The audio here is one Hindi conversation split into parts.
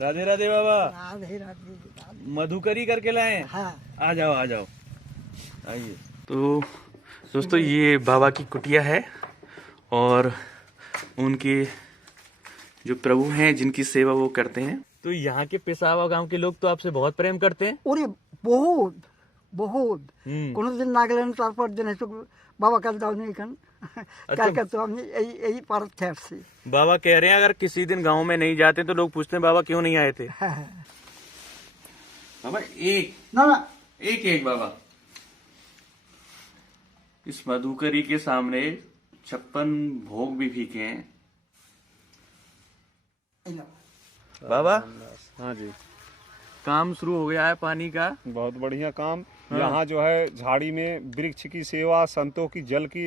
राधे राधे बाबा। राधे राधे। मधुकरी करके लाए। हाँ। आ जाओ आ जाओ, आइए। तो दोस्तों ये बाबा की कुटिया है और उनके जो प्रभु हैं जिनकी सेवा वो करते हैं। तो यहाँ के पेशावा गांव के लोग तो आपसे बहुत प्रेम करते हैं। ওরে বহুত বহুত কোনোদিন না গেলেন তারপর দিন একটু বাবা কাল যাওনি এখান কালকে তো আমি এই পাড়াতে আসছি। बाबा कह रहे हैं अगर किसी दिन गांव में नहीं जाते तो लोग पूछते हैं बाबा क्यों नहीं आए थे। হ্যাঁ হ্যাঁ। बाबा एक না না एक एक बाबा, इस मधुकरी के सामने 56 भोग भी फीके हैं। এই নাও। बाबा हाँ जी, काम शुरू हो गया है पानी का। बहुत बढ़िया काम। यहाँ जो है झाड़ी में वृक्ष की सेवा, संतों की जल की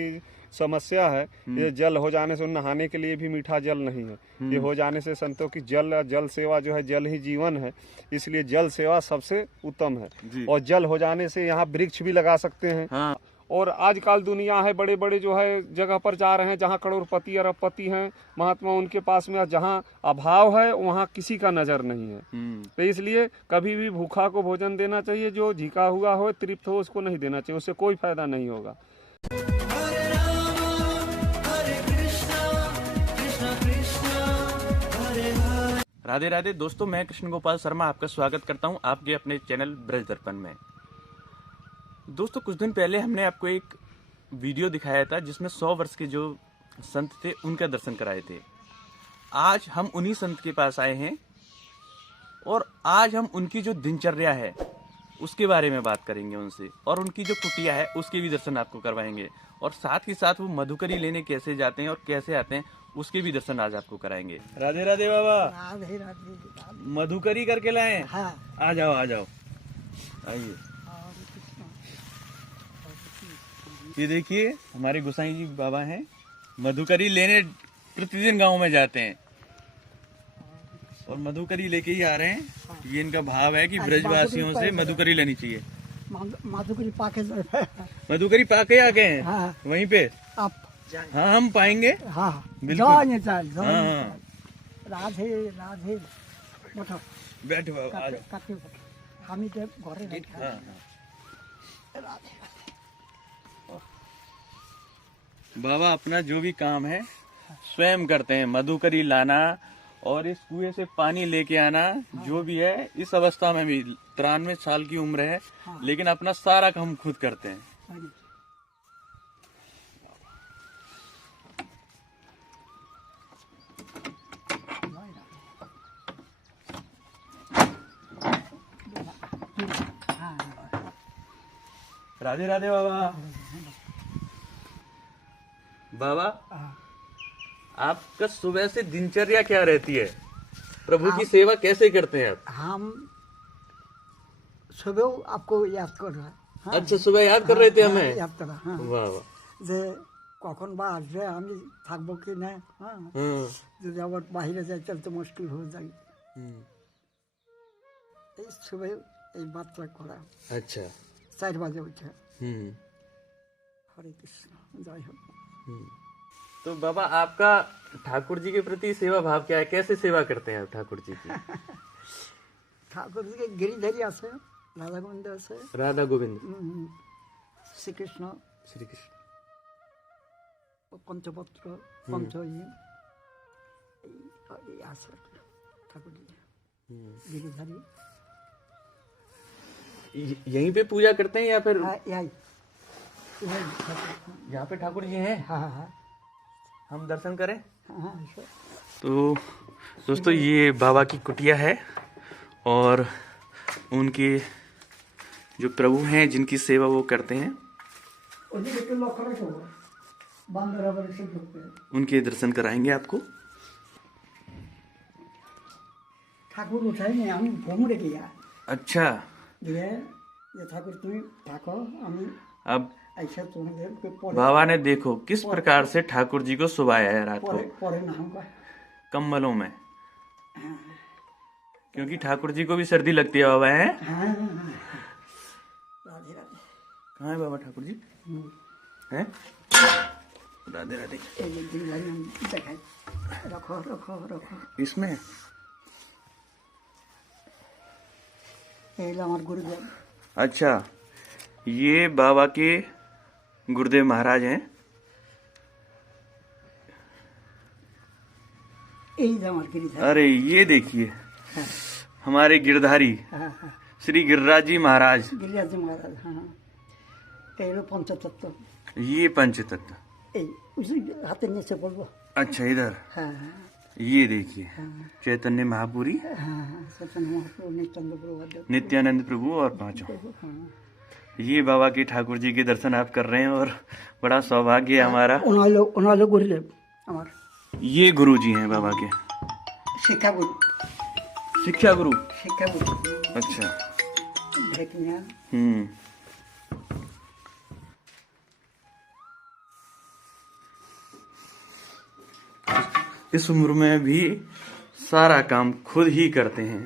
समस्या है। ये जल हो जाने से नहाने के लिए भी मीठा जल नहीं है। ये हो जाने से संतों की जल सेवा जो है, जल ही जीवन है, इसलिए जल सेवा सबसे उत्तम है। और जल हो जाने से यहाँ वृक्ष भी लगा सकते हैं। हाँ। और आजकल दुनिया है बड़े बड़े जो है जगह पर जा रहे हैं जहाँ करोड़पति अरबपति हैं महात्मा, उनके पास में जहाँ अभाव है वहाँ किसी का नजर नहीं है। तो इसलिए कभी भी भूखा को भोजन देना चाहिए, जो झिका हुआ हो तृप्त हो उसको नहीं देना चाहिए, उससे कोई फायदा नहीं होगा। राधे राधे दोस्तों, मैं कृष्ण गोपाल शर्मा आपका स्वागत करता हूं आपके अपने चैनल ब्रज दर्पण में। दोस्तों कुछ दिन पहले हमने आपको एक वीडियो दिखाया था जिसमें 100 वर्ष के जो संत थे उनका दर्शन कराए थे। आज हम उन्हीं संत के पास आए हैं और आज हम उनकी जो दिनचर्या है उसके बारे में बात करेंगे उनसे, और उनकी जो कुटिया है उसके भी दर्शन आपको करवाएंगे, और साथ ही साथ वो मधुकरी लेने कैसे जाते हैं और कैसे आते हैं उसके भी दर्शन आज आपको कराएंगे। राधे राधे बाबा। राधे राधे। मधुकरी करके लाए। हाँ। आ जाओ आइए। ये देखिए हमारे गोसाई जी बाबा हैं, मधुकरी लेने प्रतिदिन गांव में जाते हैं और मधुकरी लेके ही आ रहे हैं। ये इनका भाव है कि ब्रजवासियों से मधुकरी लेनी चाहिए। मधुकरी पाके मधुकरी पाके आ गए हैं। हाँ। वहीं पे आप हाँ हम पाएंगे। हाँ बिल्कुल। जाओ हाँ। राधे राधे। बैठो बैठो बाबा, आ जाओ। काके हम तो घरे बैठे। हाँ। राधे बाबा अपना जो भी काम है स्वयं करते हैं, मधुकरी लाना और इस कुएं से पानी लेके आना, जो भी है इस अवस्था में भी 93 साल की उम्र है। हाँ। लेकिन अपना सारा काम खुद करते हैं। राधे राधे बाबा। बाबा आपका सुबह से दिनचर्या क्या रहती है, प्रभु की सेवा कैसे करते हैं आप? हम सुबह आपको याद कर रहा है। हाँ। अच्छा सुबह याद कर रहे थे हमें। याद करा। हाँ। वाह वाह। যে কখন বা আসবে আমি থাকবো কি না। হ্যাঁ যদি আবার বাইরে যাই তাহলে তো মুশকিল হয়ে যায়। এই সুবহ এই মাত্রা করা। अच्छा 4 বাজে উঠে। हरे कृष्ण जय हो। तो बाबा आपका ठाकुर जी के प्रति सेवा भाव क्या है, कैसे सेवा करते हैं आप ठाकुर जी की? ঠাকুর দিকে गिरिधारी আছে, রাধা গোবিন্দ আছে, राधा गोविंद, শ্রীকৃষ্ণ, श्री कृष्ण, পঞ্চপত্র, পঞ্চই এই আছে ঠাকুর जी गिरिधारी। यहीं पे पूजा करते हैं या फिर यही यहाँ पे ठाकुर जी हैं? हाँ हाँ हम दर्शन करें। हाँ। तो दोस्तों ये बाबा की कुटिया है और उनके जो प्रभु हैं जिनकी सेवा वो करते हैं उनके दर्शन कराएंगे आपको। ठाकुर उठाई हम घूमने गया। अच्छा ये ठाकुर तुम ठाकुर अब ऐसा तुम्हें बाबा ने देखो किस प्रकार से ठाकुर जी को सुबाया है रात को कंबलों में, क्योंकि ठाकुर जी को भी सर्दी लगती है बाबा है। कहाँ है बाबा ठाकुर जी हैं? राधे राधे। रखो रखो रखो इसमें এই হলো আমার গুরুদেব। अच्छा, ये बाबा के गुरुदेव महाराज हैं। এই যে আমার गिरिधर। अरे ये देखिए, हाँ हमारे गिरधारी हाँ हाँ श्री गिरिराज जी महाराज। गिरिराज जी महाराज। हाँ এই হলো পঞ্চতত্ত্ব। ये पंचतत्व। এই উसी হাতে নিচে বলবো। अच्छा, इधर হ্যাঁ হ্যাঁ ये देखिए, चैतन्य महापुरी, হ্যাঁ সত্যনারায়ণ মহাপ্রভু, নিত্যানন্দ প্রভু, नित्यानंद प्रभु और पांचों। हाँ ये बाबा के ठाकुर जी के दर्शन आप कर रहे हैं और बड़ा सौभाग्य है हमारा। ওনার হলো গুরুদেব আমার, ये गुरु जी हैं बाबा के, শিক্ষাগুরু। शिक्षा गुरु। শিক্ষাগুরু अच्छा। ঢেকনিয়া। इस उम्र में भी सारा काम खुद ही करते हैं।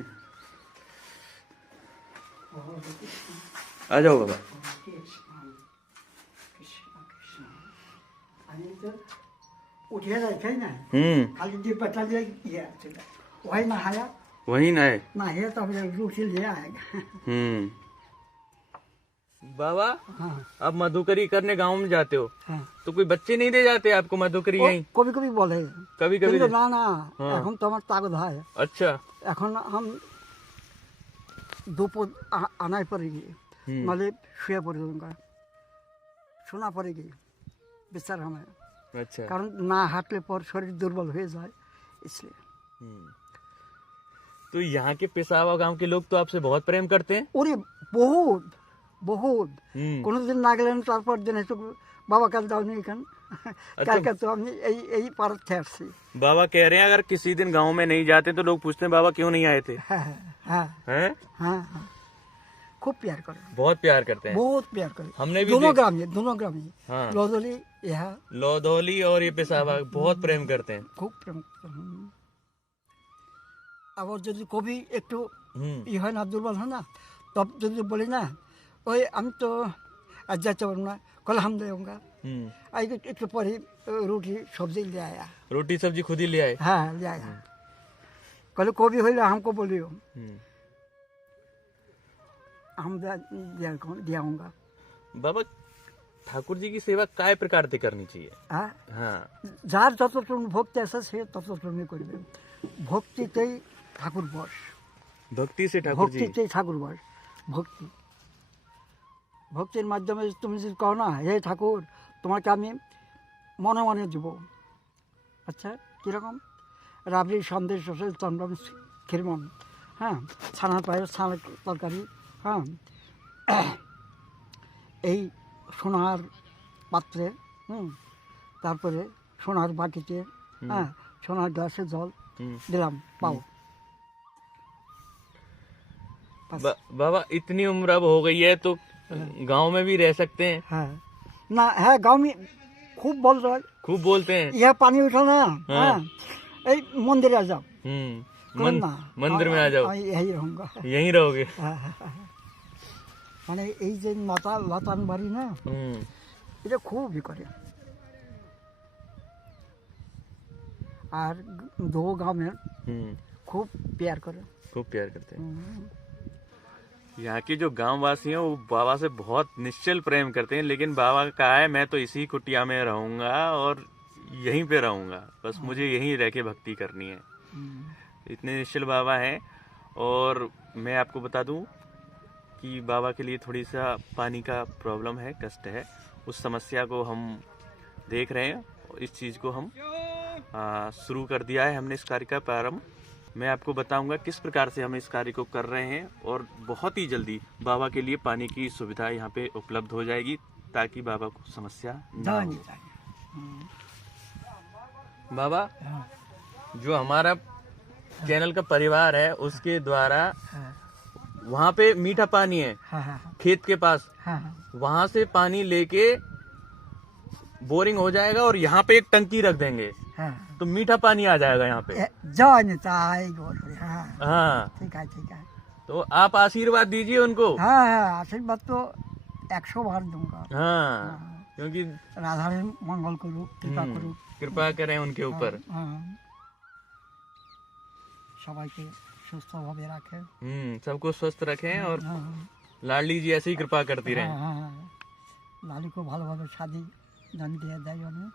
आ जाओ बाबा। आणि तर उठे जायचंय ना, खाली जी बटाली वही नहाया, वही ना है। नहाया तो रूसी ले आएगा। बाबा, हाँ आप मधुकरी करने गांव में जाते हो हाँ तो कोई बच्चे नहीं दे जाते आपको मधुकरी यहीं? কবি কবি বলে, कभी कभी কিন্তু না না, এখন তো আমার তাগদ হয়। अच्छा। এখন हम দুপুর আনাই পড়ে গিয়ে নালে শুয়ে পড়ে যাऊंगा, শোনা পড়ে গিয়ে বিচার हमें, अच्छा। কারণ না হাঁটলে পর শরীর দুর্বল হয়ে যায় इसलिए। तो यहाँ के पेशावा गांव के लोग तो आपसे बहुत प्रेम करते हैं। ওরে বহুত বহুত, কোনোদিন না গেলেন তারপর দিন একটু বাবা কাল যাওনি এখান, কালকে তো আমি এই পাড়াতে আসছি। बाबा कह रहे हैं अगर किसी दिन गांव में नहीं जाते तो लोग पूछते हैं बाबा क्यों नहीं आए थे। হ্যাঁ হ্যাঁ हैं? হ্যাঁ হ্যাঁ খুব प्यार করে, बहुत प्यार करते हैं। बहुत प्यार करे। हमने भी दोनों ग्राम में हाँ। लोदली यहाँ लोधौली और ये पेशावा बहुत प्रेम करते हैं। খুব প্রেম করে। আবার যদি কবি একটু হয় না, দুর্বল হয় না, তব যদি বলি না ওই আমি তো आज जाते पारबो ना, कल हम देऊंगा, একটু পরে রুটি সবজি ले आया। रोटी सब्जी खुद ही ले आए? हाँ ले आया। कल कभी होइले हमको बोलियो, हम दियाऊंगा। बाबा, ठाकुर जी की सेवा काय प्रकार से करनी चाहिए? हाँ हाँ। যার যতটুকু ভক্তি আছে সে ততটুকু করবে। ভক্তিতেই ঠাকুর বস, भक्ति से ठाकुर जी। ভক্তিতেই ঠাকুর বস। ভক্তি, ভক্তির মাধ্যমে তুমি যদি কও না হে ঠাকুর তোমাকে আমি মনে মনে দেব, আচ্ছা কীরকম রাবড়ি সন্দেশ রসের চন্দ্রম ক্ষীরমন, হ্যাঁ ছানার পায়ের ছানার তরকারি, হ্যাঁ এই সোনার পাত্রে, তারপরে সোনার বাটিতে, হ্যাঁ সোনার গ্লাসে জল দিলাম, পাও। बाबा, इतनी उम्र अब हो गई है तो गांव में भी रह सकते हैं? হ্যাঁ না, হ্যাঁ গাঁও में খুব বল রয়, खूब बोलते हैं। यह पानी उठा ना, हाँ এই মন্দিরে आ जाओ। না मंदिर में आ जाओ, আমি यही रहूंगा। यहीं रहोगे? মানে এই যে লতান বাড়ি না, এটা খুবই করে। আর दो गांव में खूब प्यार करे, खूब प्यार करते हैं। यहाँ के जो गांव वासी हैं वो बाबा से बहुत निश्चल प्रेम करते हैं, लेकिन बाबा का है मैं तो इसी कुटिया में रहूंगा और यहीं पे रहूंगा, बस मुझे यहीं रह के भक्ति करनी है। इतने निश्चल बाबा हैं। और मैं आपको बता दूं कि बाबा के लिए थोड़ी सा पानी का प्रॉब्लम है, कष्ट है, उस समस्या को हम देख रहे हैं और इस चीज़ को हम शुरू कर दिया है हमने इस कार्य का प्रारंभ। मैं आपको बताऊंगा किस प्रकार से हम इस कार्य को कर रहे हैं और बहुत ही जल्दी बाबा के लिए पानी की सुविधा यहाँ पे उपलब्ध हो जाएगी ताकि बाबा को समस्या ना हो। बाबा, जो हमारा चैनल का परिवार है उसके द्वारा वहाँ पे मीठा पानी है, खेत के पास, वहाँ से पानी लेके बोरिंग हो जाएगा और यहाँ पे एक टंकी रख देंगे, तो मीठा पानी आ जाएगा यहाँ पे। हाँ ठीक है ठीक है। तो आप आशीर्वाद दीजिए उनको। हाँ आशीर्वाद तो 100 बार दूंगा। हाँ क्योंकि राधा रानी मंगल करो, कृपा करो, कृपा करें उनके ऊपर। हाँ সবাইকে সুস্থভাবে রাখে। सबको स्वस्थ रखें और হ্যাঁ, लाडली जी ऐसे ही कृपा करती হ্যাঁ, रहें। হ্যাঁ, হ্যাঁ। লালিকে ভালোভাবে শাদি দান দিয়ে দেয় অনেক।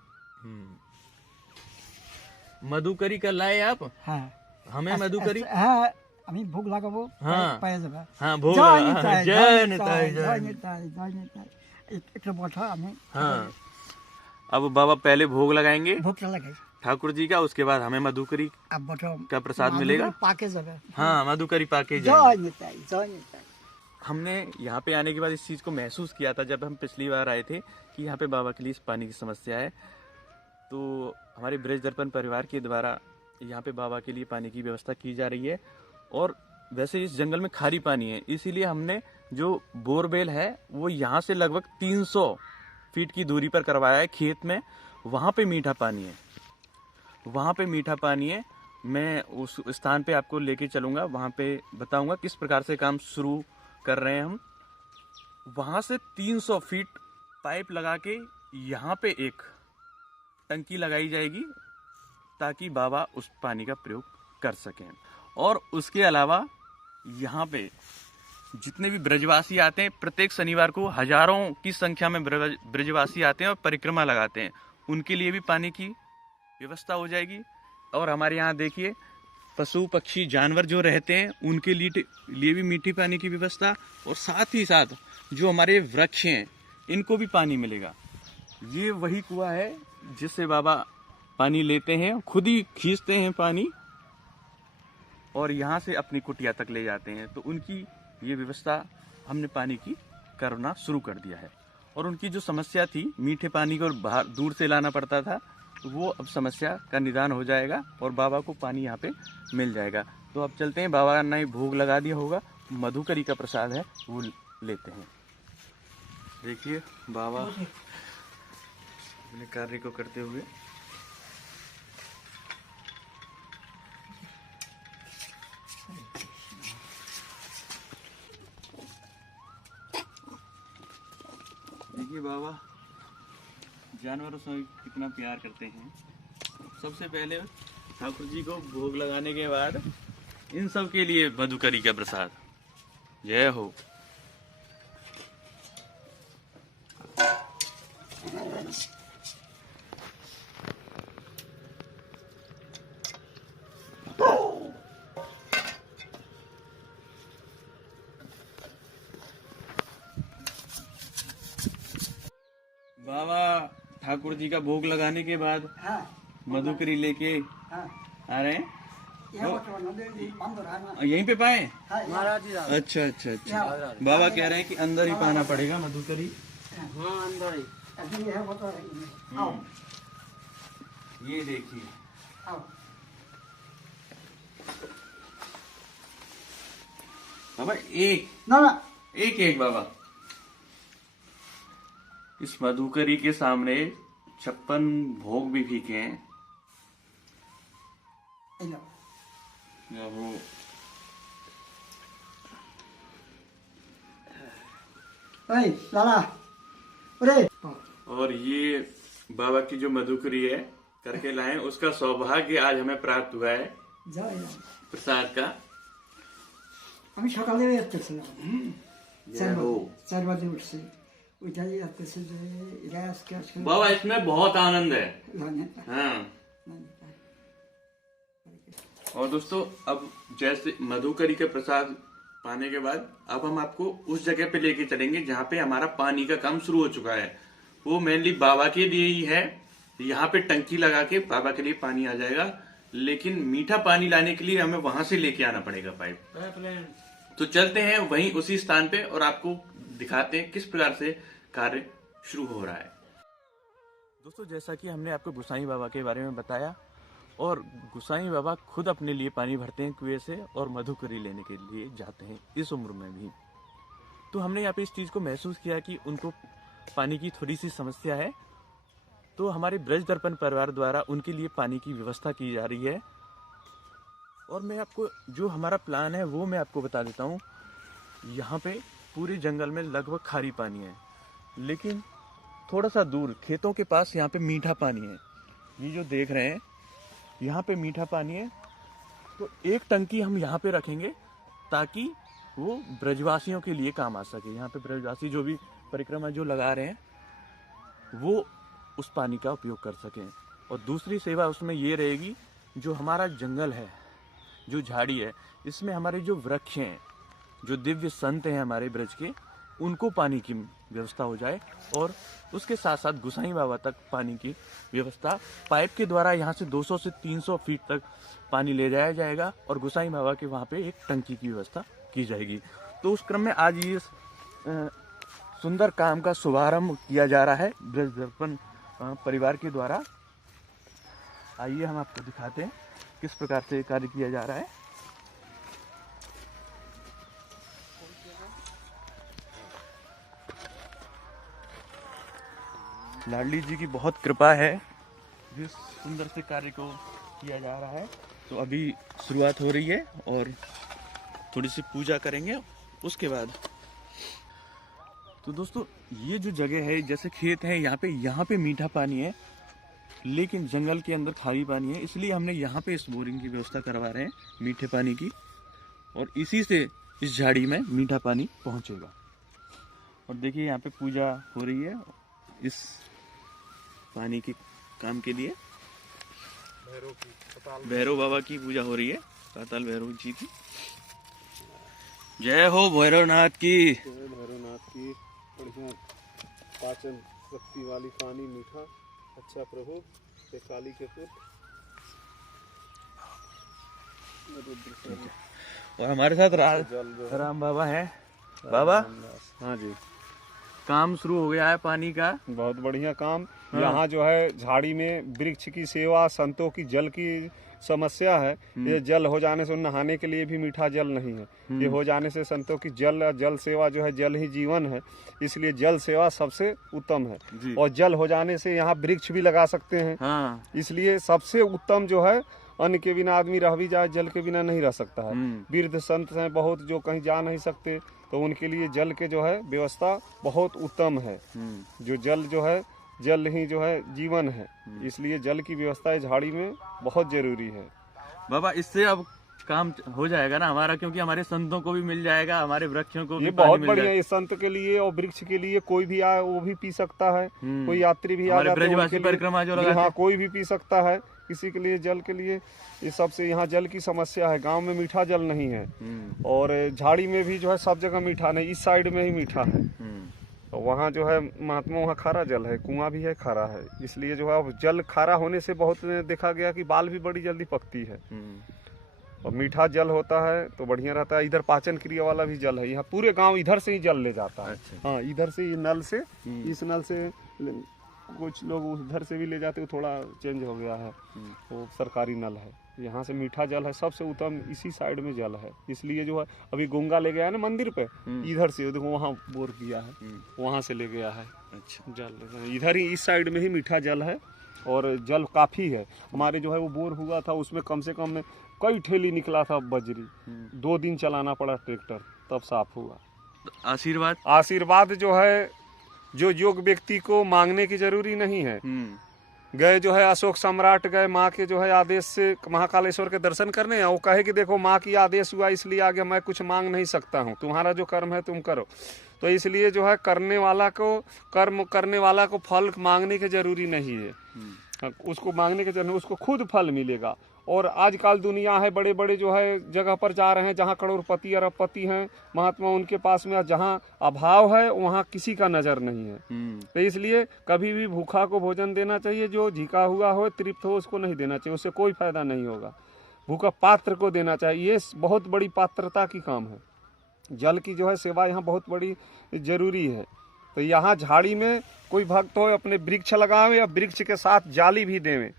मधुकरी का लाए आप? হ্যাঁ हमें मधुकरी? হ্যাঁ, আমি ভোগ লাগাবো, হ্যাঁ। পেয়ে যাবে। हाँ भोग জয় लगा। নিতাই, जय জয় निताई, নিতাই, জয় जय। নিতাই, জয় নিতাই। একটু বসো, আমি हाँ, अब बाबा पहले भोग लगाएंगे ভোগটা লাগাই। ठाकुर जी का, उसके बाद हमें मधुकरी আর বসো, का प्रसाद মাদুরি मिलेगा। পাকে যাবে। हाँ, मधुकरी पाके जाएंगे। জয় নিতাই, জয় নিতাই। हमने यहाँ पे आने के बाद इस चीज़ को महसूस किया था जब हम पिछली बार आए थे कि यहाँ पे बाबा के लिए इस पानी की समस्या है। तो हमारे ब्रज दर्पण परिवार के द्वारा यहाँ पे बाबा के लिए पानी की व्यवस्था की जा रही है। और वैसे इस जंगल में खारी पानी है, इसीलिए हमने जो बोरवेल है वो यहाँ से लगभग 300 फीट की दूरी पर करवाया है खेत में। वहाँ पे मीठा पानी है, वहाँ पे मीठा पानी है। मैं उस स्थान पे आपको लेके चलूँगा, वहाँ पे बताऊँगा किस प्रकार से काम शुरू कर रहे हैं हम। वहाँ से 300 फीट पाइप लगा के यहाँ पे एक टंकी लगाई जाएगी ताकि बाबा उस पानी का प्रयोग कर सकें। और उसके अलावा यहाँ पे जितने भी ब्रजवासी आते हैं, प्रत्येक शनिवार को हजारों की संख्या में ब्रजवासी आते हैं और परिक्रमा लगाते हैं, उनके लिए भी पानी की व्यवस्था हो जाएगी। और हमारे यहाँ देखिए पशु पक्षी जानवर जो रहते हैं उनके लिए भी मीठी पानी की व्यवस्था, और साथ ही साथ जो हमारे वृक्ष हैं इनको भी पानी मिलेगा। ये वही कुआं है जिससे बाबा पानी लेते हैं, खुद ही खींचते हैं पानी और यहाँ से अपनी कुटिया तक ले जाते हैं। तो उनकी ये व्यवस्था हमने पानी की करना शुरू कर दिया है। और उनकी जो समस्या थी मीठे पानी को बाहर दूर से लाना पड़ता था, तो वो अब समस्या का निदान हो जाएगा और बाबा को पानी यहाँ पे मिल जाएगा। तो अब चलते हैं, बाबा ने भोग लगा दिया होगा, मधुकरी का प्रसाद है वो लेते हैं। देखिए बाबा अपने कार्य को करते हुए। देखिए बाबा जानवरों से कितना प्यार करते हैं। सबसे पहले ठाकुर जी को भोग लगाने के बाद इन सब के लिए मधुकरी का प्रसाद। जय हो। बाबा ठाकुर जी का भोग लगाने के बाद হ্যাঁ, मधुकरी लेके হ্যাঁ। आ रहे हैं। ইয়া বসো, নদীর বন্ধ রাখা না। और यहीं पे पाए? হ্যাঁ, अच्छा अच्छा अच्छा। बाबा कह रहे हैं कि अंदर ही पाना पड़ेगा मधुकरी। हाँ, अंदर ही। अभी यह बता रही हूँ। आओ, ये देखिए आओ। बाबा एक ना ना, एक एक बाबा इस मधुकरी के सामने 56 भोग भी फीके हैं। এই নাও। या वो এই, লালা, ওরে। और ये बाबा की जो मधुकरी है करके लाए, उसका सौभाग्य आज हमें प्राप्त हुआ है জয় রাম। प्रसाद का। আমি সকালে যাচ্ছিলাম, जय हो। 4 বাজে উঠছি, ওইটাই যাচ্ছি যে এরা আজকে আসলে बाबा इसमें बहुत आनंद है। জানে না। हाँ। और दोस्तों अब जैसे मधुकरी का प्रसाद पाने के बाद अब हम आपको उस जगह पे लेके चलेंगे जहाँ पे हमारा पानी का काम शुरू हो चुका है। वो मेनली बाबा के लिए ही है। यहाँ पे टंकी लगा के बाबा के लिए पानी आ जाएगा, लेकिन मीठा पानी लाने के लिए हमें वहां से लेके आना पड़ेगा पाइप। तो चलते हैं वहीं उसी स्थान पे और आपको दिखाते हैं किस प्रकार से कार्य शुरू हो रहा है। दोस्तों जैसा कि हमने आपको गुसाई बाबा के बारे में बताया, और गुसाई बाबा खुद अपने लिए पानी भरते हैं कुएं से और मधुकरी लेने के लिए जाते हैं इस उम्र में भी। तो हमने यहाँ पे इस चीज़ को महसूस किया कि उनको पानी की थोड़ी सी समस्या है, तो हमारे ब्रज दर्पण परिवार द्वारा उनके लिए पानी की व्यवस्था की जा रही है। और मैं आपको जो हमारा प्लान है वो मैं आपको बता देता हूँ। यहाँ पे पूरे जंगल में लगभग खारी पानी है, लेकिन थोड़ा सा दूर खेतों के पास यहाँ पे मीठा पानी है। ये जो देख रहे हैं यहाँ पे मीठा पानी है। तो तो एक टंकी हम यहाँ पे रखेंगे ताकि वो ब्रजवासियों के लिए काम आ सके। यहाँ पे ब्रजवासी जो भी परिक्रमा जो लगा रहे हैं वो उस पानी का उपयोग कर सकें। और दूसरी सेवा उसमें ये रहेगी, जो हमारा जंगल है, जो झाड़ी है, इसमें हमारे जो वृक्ष हैं, जो दिव्य संत हैं हमारे ब्रज के, उनको पानी की व्यवस्था हो जाए। और उसके साथ साथ गुसाई बाबा तक पानी की व्यवस्था पाइप के द्वारा यहाँ से 200 से 300 फीट तक पानी ले जाया जाएगा और गुसाई बाबा के वहाँ पे एक टंकी की व्यवस्था की जाएगी। तो उस क्रम में आज ये सुंदर काम का शुभारंभ किया जा रहा है ब्रज दर्पण परिवार के द्वारा। आइए हम आपको दिखाते हैं किस प्रकार से कार्य किया जा रहा है। लाडली जी की बहुत कृपा है, जिस सुंदर से कार्य को किया जा रहा है। तो अभी शुरुआत हो रही है और थोड़ी सी पूजा करेंगे उसके बाद। तो दोस्तों ये जो जगह है, जैसे खेत है, यहाँ पे मीठा पानी है, लेकिन जंगल के अंदर खारी पानी है, इसलिए हमने यहाँ पे इस बोरिंग की व्यवस्था करवा रहे हैं मीठे पानी की, और इसी से इस झाड़ी में मीठा पानी पहुँचेगा। और देखिए यहाँ पे पूजा हो रही है इस पानी के काम के लिए। भैरव बाबा की पूजा हो रही है, पाताल भैरव जी की। जय हो भैरवनाथ की। भैरवनाथ की बढ़िया पाचन शक्ति वाली पानी मीठा अच्छा प्रभु ते काली के पुत्र। और हमारे साथ राम बाबा है। बाबा, हाँ जी, काम शुरू हो गया है पानी का। बहुत बढ़िया काम। यहाँ जो है झाड़ी में वृक्ष की सेवा, संतों की जल की समस्या है। ये जल हो जाने से नहाने के लिए भी मीठा जल नहीं है। ये हो जाने से संतों की जल सेवा जो है, जल ही जीवन है, इसलिए जल सेवा सबसे उत्तम है। और जल हो जाने से यहाँ वृक्ष भी लगा सकते हैं। हाँ। इसलिए सबसे उत्तम जो है, अन्न के बिना आदमी रह भी जाए, जल के बिना नहीं रह सकता है। वृद्ध संत हैं बहुत, जो कहीं जा नहीं सकते, तो उनके लिए जल के जो है व्यवस्था बहुत उत्तम है। जो जल जो है, जल ही जो है जीवन है, इसलिए जल की व्यवस्था झाड़ी में बहुत जरूरी है। बाबा, इससे अब काम हो जाएगा ना हमारा, क्योंकि हमारे संतों को भी मिल जाएगा, हमारे वृक्षों को भी ये पानी बहुत मिल बढ़िया जाएगा। है संत के लिए और वृक्ष के लिए। कोई भी आए वो भी पी सकता है, कोई यात्री भी आ हमारे जाते हैं ब्रजवासी उनके लिए। परिक्रमा जो जी लगाते हाँ, हैं। कोई भी पी सकता है। किसी के लिए जल के लिए ये सबसे यहाँ जल की समस्या है। गांव में मीठा जल नहीं है, और झाड़ी में भी जो है सब जगह मीठा नहीं, इस साइड में ही मीठा है। तो वहाँ जो है महात्मा, वहाँ खारा जल है, कुआं भी है, खारा है, इसलिए जो है अब जल खारा होने से बहुत देखा गया कि बाल भी बड़ी जल्दी पकती है। और मीठा जल होता है तो बढ़िया रहता है। इधर पाचन क्रिया वाला भी जल है। यहाँ पूरे गांव इधर से ही जल ले जाता है। अच्छा। हाँ, इधर से ये नल से, इस नल से कुछ लोग उधर से भी ले जाते, थोड़ा चेंज हो गया है, वो सरकारी नल है। यहाँ से मीठा जल है, सबसे उत्तम इसी साइड में जल है। इसलिए जो है अभी गंगा ले गया है ना मंदिर पे, इधर से देखो वहाँ बोर किया है, वहाँ से ले गया है। अच्छा। जल इधर ही, इस साइड में ही मीठा जल है, और जल काफी है। हमारे जो है वो बोर हुआ था, उसमें कम से कम कई ठेली निकला था बजरी। 2 दिन चलाना पड़ा ट्रैक्टर, तब साफ हुआ। आशीर्वाद, आशीर्वाद जो है, जो योग व्यक्ति को मांगने की जरूरी नहीं है। गए जो है अशोक सम्राट गए माँ के जो है आदेश से महाकालेश्वर के दर्शन करने, वो कहे कि देखो माँ की आदेश हुआ इसलिए आगे मैं कुछ मांग नहीं सकता हूँ, तुम्हारा जो कर्म है तुम करो। तो इसलिए जो है करने वाला को, कर्म करने वाला को फल मांगने की जरूरी नहीं है। उसको मांगने के जरूरी, उसको खुद फल मिलेगा। और आजकल दुनिया है, बड़े बड़े जो है जगह पर जा रहे हैं जहाँ करोड़पति अरबपति हैं महात्मा, उनके पास में जहाँ अभाव है वहाँ किसी का नजर नहीं है। तो इसलिए कभी भी भूखा को भोजन देना चाहिए, जो झिका हुआ हो, तृप्त हो, उसको नहीं देना चाहिए, उससे कोई फायदा नहीं होगा। भूखा पात्र को देना चाहिए, ये बहुत बड़ी पात्रता की काम है। जल की जो है सेवा यहाँ बहुत बड़ी जरूरी है। तो यहाँ झाड़ी में कोई भक्त हो अपने वृक्ष लगावे, या वृक्ष के साथ जाली भी देवे।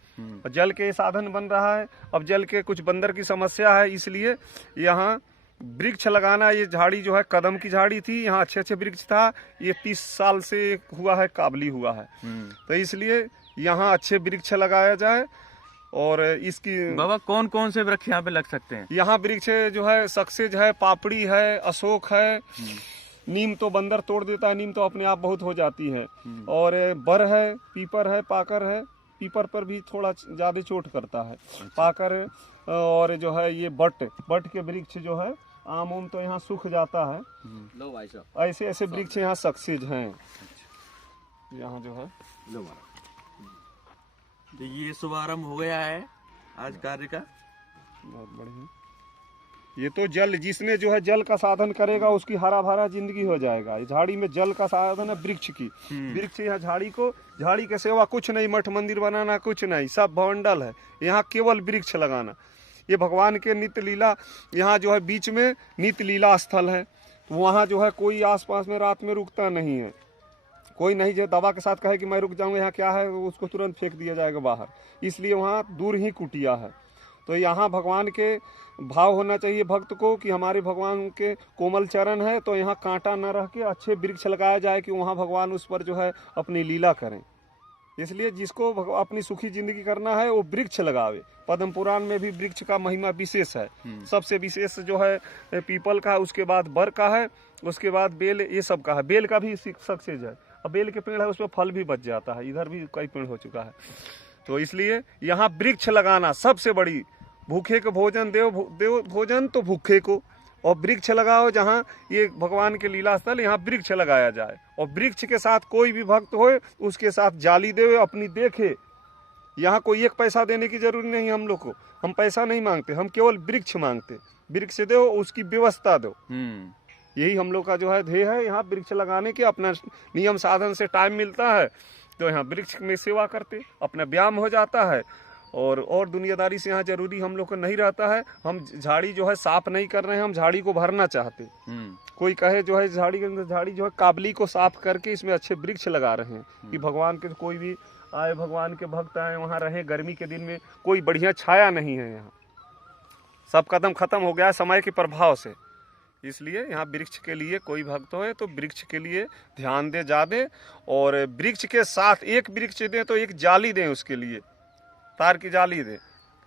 जल के साधन बन रहा है। अब जल के कुछ बंदर की समस्या है, इसलिए यहाँ वृक्ष लगाना। ये झाड़ी जो है कदम की झाड़ी थी, यहाँ अच्छे अच्छे वृक्ष था, ये 30 साल से हुआ है, काबली हुआ है। तो इसलिए यहाँ अच्छे वृक्ष लगाया जाए। और इसकी बाबा कौन कौन से वृक्ष यहाँ पे लग सकते हैं? यहाँ वृक्ष जो है सक्सेज है, पापड़ी है, अशोक है। नीम तो बंदर तोड़ देता है, नीम तो अपने आप बहुत हो जाती है। और बर है, पीपर है, पाकर है। पीपर पर भी थोड़ा ज्यादा चोट करता है। पाकर और जो है ये बट के वृक्ष जो है, आम उम तो यहाँ सूख जाता है, लो भाई साहब, ऐसे ऐसे वृक्ष यहाँ सक्सेस हैं। यहाँ जो है लो भाई। तो ये शुभारंभ हो गया है आज कार्य का। बहुत बढ़िया। ये तो जल, जिसने जो है जल का साधन करेगा उसकी हरा भरा जिंदगी हो जाएगा। झाड़ी में जल का साधन है वृक्ष की। वृक्ष यहाँ झाड़ी के सेवा कुछ नहीं, मठ मंदिर बनाना कुछ नहीं, सब भवंडल है। यहाँ केवल वृक्ष लगाना। ये भगवान के नित्य लीला, यहाँ जो है बीच में नित्य लीला स्थल है। वहाँ जो है कोई आसपास में रात में रुकता नहीं है। कोई नहीं जो दवा के साथ कहे कि मैं रुक जाऊंगा, यहाँ क्या है, उसको तुरंत फेंक दिया जाएगा बाहर। इसलिए वहाँ दूर ही कुटिया है। तो यहाँ भगवान के भाव होना चाहिए भक्त को कि हमारे भगवान के कोमल चरण है, तो यहाँ कांटा न रह के अच्छे वृक्ष लगाया जाए कि वहाँ भगवान उस पर जो है अपनी लीला करें। इसलिए जिसको अपनी सुखी जिंदगी करना है वो वृक्ष लगावे। पद्म पुराण में भी वृक्ष का महिमा विशेष है। सबसे विशेष जो है पीपल का, उसके बाद बर का है, उसके बाद बेल, ये सब का है। बेल का भी सक्सेस है। अब बेल के पेड़ है उसमें फल भी बच जाता है, इधर भी कई पेड़ हो चुका है। तो इसलिए यहाँ वृक्ष लगाना सबसे बड़ी, भूखे को भोजन देव भोजन तो भूखे को, और वृक्ष लगाओ। जहाँ ये भगवान के लीला स्थल, यहाँ वृक्ष लगाया जाए। और वृक्ष के साथ कोई भी भक्त हो उसके साथ जाली दे, अपनी देखे। यहाँ कोई एक पैसा देने की जरूरत नहीं हम लोग को, हम पैसा नहीं मांगते, हम केवल वृक्ष मांगते। वृक्ष दो, उसकी व्यवस्था दो। यही हम लोग का जो है ध्येय है। यहाँ वृक्ष लगाने के अपना नियम साधन से टाइम मिलता है तो यहाँ वृक्ष में सेवा करते, अपना व्यायाम हो जाता है। और दुनियादारी से यहाँ जरूरी हम लोग को नहीं रहता है। हम झाड़ी जो है साफ नहीं कर रहे हैं, हम झाड़ी को भरना चाहते। कोई कहे जो है झाड़ी के अंदर, झाड़ी जो है काबली को साफ करके इसमें अच्छे वृक्ष लगा रहे हैं कि भगवान के कोई भी आए, भगवान के भक्त आए वहाँ रहे। गर्मी के दिन में कोई बढ़िया छाया नहीं है यहाँ, सब कदम खत्म हो गया समय के प्रभाव से। इसलिए यहाँ वृक्ष के लिए कोई भक्त हो तो वृक्ष के लिए ध्यान दे ज़्यादा। और वृक्ष के साथ एक वृक्ष दें तो एक जाली दें, उसके लिए तार की जाली दें,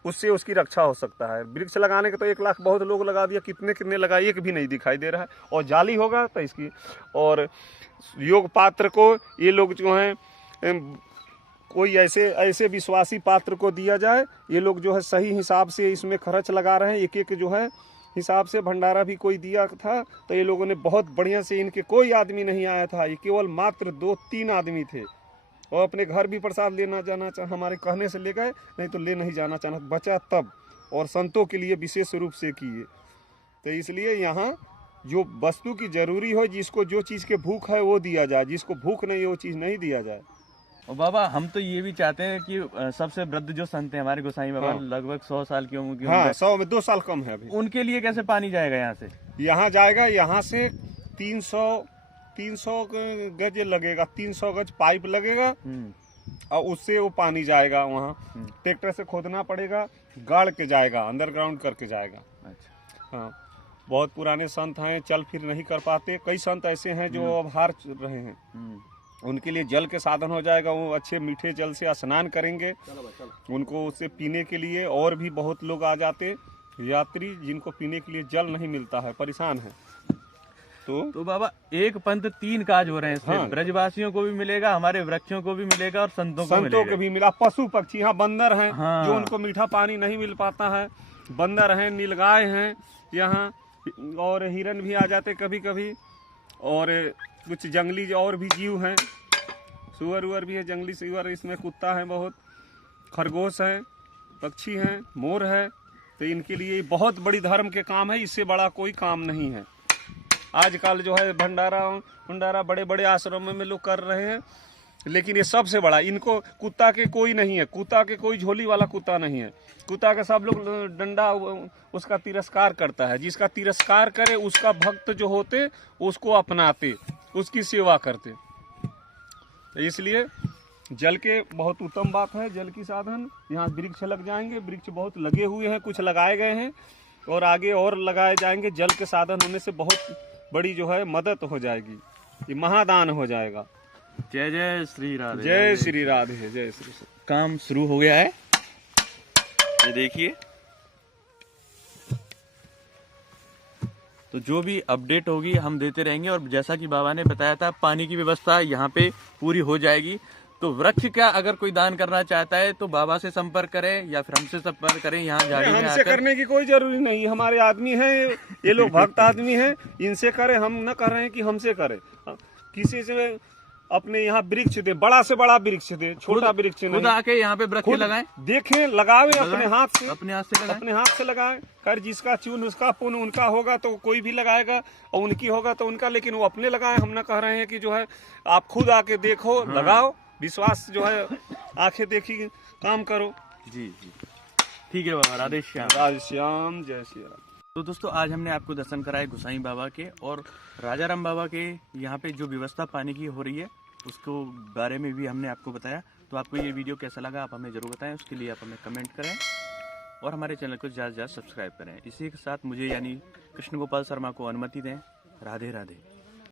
उससे उसकी रक्षा हो सकता है। वृक्ष लगाने के तो 1 लाख बहुत लोग लगा दिया, कितने लगा, एक भी नहीं दिखाई दे रहा है। और जाली होगा तो इसकी, और योग पात्र को ये लोग जो हैं कोई ऐसे विश्वासी पात्र को दिया जाए। ये लोग जो है सही हिसाब से इसमें खर्च लगा रहे हैं। एक एक जो है हिसाब से भंडारा भी कोई दिया था तो ये लोगों ने बहुत बढ़िया से, इनके कोई आदमी नहीं आया था, ये केवल मात्र 2-3 आदमी थे। और अपने घर भी प्रसाद लेना जाना हमारे कहने से ले गए, नहीं तो ले नहीं जाना चाहना बचा तब। और संतों के लिए विशेष रूप से किए। तो इसलिए यहाँ जो वस्तु की जरूरी हो, जिसको जो चीज़ के भूख है वो दिया जाए, जिसको भूख नहीं है वो चीज़ नहीं दिया जाए। और बाबा हम तो ये भी चाहते हैं कि सबसे वृद्ध जो संत हैं हमारे गोसाई बाबा, लगभग 100 साल की उम्र की, हाँ 100 में 2 साल कम है अभी, उनके लिए कैसे पानी जाएगा यहाँ से? यहाँ जाएगा, यहाँ से 300 गज लगेगा, 300 गज पाइप लगेगा और उससे वो पानी जाएगा। वहाँ ट्रैक्टर से खोदना पड़ेगा, गाड़ के जाएगा, अंडरग्राउंड करके जाएगा। अच्छा। हाँ, बहुत पुराने संत हैं, चल फिर नहीं कर पाते। कई संत ऐसे हैं जो अब हार रहे हैं, उनके लिए जल के साधन हो जाएगा। वो अच्छे मीठे जल से स्नान करेंगे, उनको उससे पीने के लिए। और भी बहुत लोग आ जाते यात्री जिनको पीने के लिए जल नहीं मिलता है, परेशान है। तो बाबा एक पंथ 3 काज हो रहे हैं इसमें। ब्रजवासियों को भी मिलेगा, हमारे वृक्षों को भी मिलेगा और संतों को भी मिला। पशु पक्षी, यहाँ बंदर हैं जो उनको मीठा पानी नहीं मिल पाता है, बंदर हैं, नीलगाय हैं यहाँ, और हिरन भी आ जाते कभी कभी, और कुछ जंगली और भी जीव हैं, सुअर उअर भी है, जंगली सुअर, इसमें कुत्ता है बहुत, खरगोश है, पक्षी हैं, मोर है। तो इनके लिए बहुत बड़ी धर्म के काम है, इससे बड़ा कोई काम नहीं है। आजकल जो है भंडारा बड़े बड़े आश्रमों में लोग कर रहे हैं, लेकिन ये सबसे बड़ा, इनको कुत्ता के कोई नहीं है, कुत्ता के कोई झोली वाला कुत्ता नहीं है। कुत्ता के सब लोग डंडा उसका तिरस्कार करता है, जिसका तिरस्कार करे उसका भक्त जो होते उसको अपनाते, उसकी सेवा करते। तो इसलिए जल के बहुत उत्तम बात है, जल की साधन। यहाँ वृक्ष लग जाएंगे, वृक्ष बहुत लगे हुए हैं, कुछ लगाए गए हैं और आगे और लगाए जाएंगे। जल के साधन होने से बहुत बड़ी जो है मदद हो जाएगी, ये महादान हो जाएगा। जय जय श्री राधे, जय श्री राधे, जय श्री। काम शुरू हो गया है, ये देखिए। तो जो भी अपडेट होगी हम देते रहेंगे। और जैसा कि बाबा ने बताया था, पानी की व्यवस्था यहाँ पे पूरी हो जाएगी। तो वृक्ष का अगर कोई दान करना चाहता है तो बाबा से संपर्क करे या फिर हमसे संपर्क करें। यहाँ झाड़ी में हमसे आकर करने की कोई जरूरी नहीं, हमारे आदमी हैं ये लोग भक्त आदमी हैं, इनसे करे। हम न कर रहे हैं कि हमसे करे, किसी से अपने यहाँ वृक्ष दे, बड़ा से बड़ा वृक्ष दे, छोटा वृक्ष खुद नहीं। आके यहाँ पे वृक्ष लगाएं, देखें, लगावे अपने हाथ से, अपने हाथ से लगाएं। अपने हाथ से लगाए। कर जिसका चून उसका पुण्य, उनका होगा तो कोई भी लगाएगा और उनकी होगा तो उनका, लेकिन वो अपने लगाए। हम न कह रहे हैं कि जो है आप खुद आके देखो, लगाओ, विश्वास जो है आंखें देखी काम करो। जी जी ठीक है बाबा, राधे श्याम। राधे श्याम, जय श्री राम। तो दोस्तों आज हमने आपको दर्शन कराए गुसाई बाबा के और राजाराम बाबा के। यहाँ पे जो व्यवस्था पानी की हो रही है उसको बारे में भी हमने आपको बताया। तो आपको ये वीडियो कैसा लगा आप हमें जरूर बताएं, उसके लिए आप हमें कमेंट करें और हमारे चैनल को ज़्यादा से ज़्यादा सब्सक्राइब करें। इसी के साथ मुझे यानी कृष्ण गोपाल शर्मा को अनुमति दें। राधे राधे।